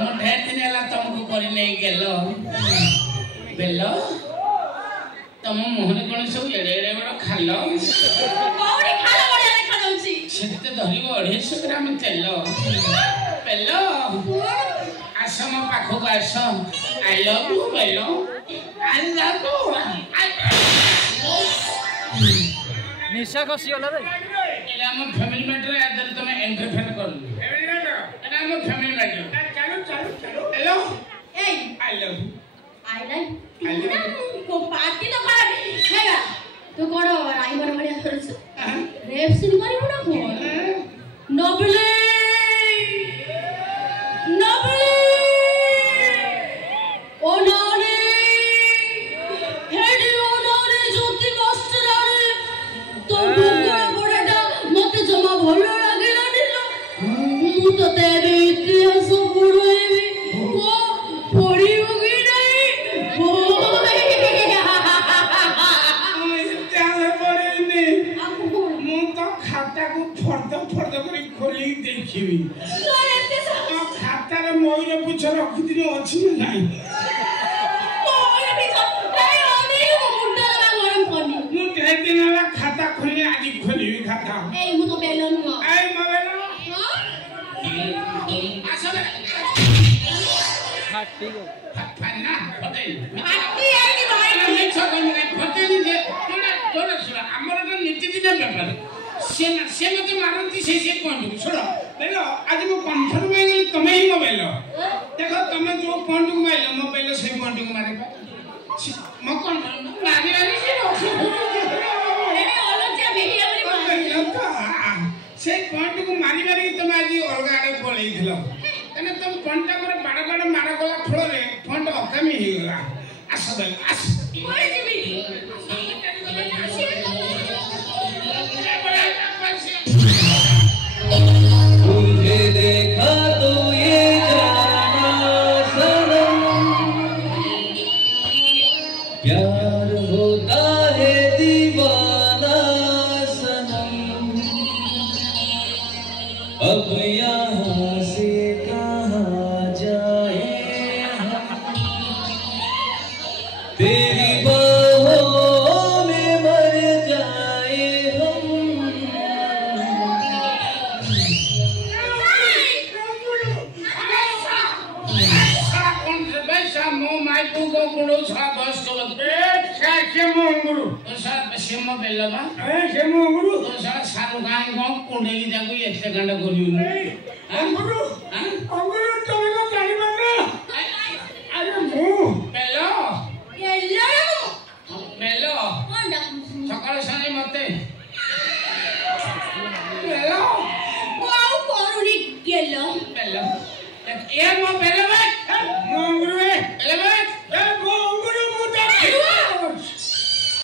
ढेर दिन है तुमको कर नहीं गेलो बेलो तुम मोहन कौन सब एड़े एड़े बड़ खाल कौड़ी खाला बड़िया देखा जाउची सेते धरिबो 250 ग्राम तेल बेलो आस मो पाखो आस आई लव यू बेलो आई लव यू निशा को सियोला रे एला हम फैमिली मैटर आदर तुम इंटरफेयर कर फैमिली मैटर एला हम फैमिली मैटर चलो hello A I love you को पार्टी तो कर हेगा तो कोन राई मन बड़िया करछ रेप सीन करिवो ना को नबले ओ नाने हेडी ओ नाने ज्योति मास्टर आरे तो बुगड़ा बड़ाटा मते जमा भलो लागेला निलो मु तो तेरे इतिहास पढोइबी ओ पढिबो कि नहीं खाता को फर्द कर खोली देखिबी खाता रे मोइर पुछ रखि दिनो अछि नाही मोइर पिछ ए ओनी मुंडा ला गरम करनी मु ढेर दिन वाला खाता खोली आज खोलीबी खाता ए मु तो बेलन न ए मोबाइल हां आसले फाटी गो फन्ना होटेल फाटी आनी भाई मैं छकन में होटेल जे तोरा सुरा हमर तो नीति दिन व्यापार से मते मारंती से पॉइंट छोड़ो देखो आज मो कंफर्म हो गेली तमे ही मोबाइल देखो तमे जो पॉइंट को माइलो मोबाइल से पॉइंट को मारे मो कोन मारी मारी से ए ओलच्या बिहेवियर मारी से पॉइंट को मारी मारी तमे आज अलगा आडे पळई थिलो कने तुम पॉइंट हमर बाड़ बाड़ मार गला फळ रे पॉइंट अकामी ही गला आस बेल आस ओए जीबी तुझे देखा तो ये जाना सनम प्यार होता है दीवाना सनम अब यहाँ से कहाँ जाए हम तेरी बाहों में मर जाए हम मो माई को गुरु छा बस को से मो गुरु तो सा से मो बेलबा ए से मो गुरु तो सा सारु गाय को कुंडे की जाको एते गंडा गोलियो गुरु तुम को जानी बंदा अरे मो बेलो येलो बेलो कोंडा सकाळ साने मते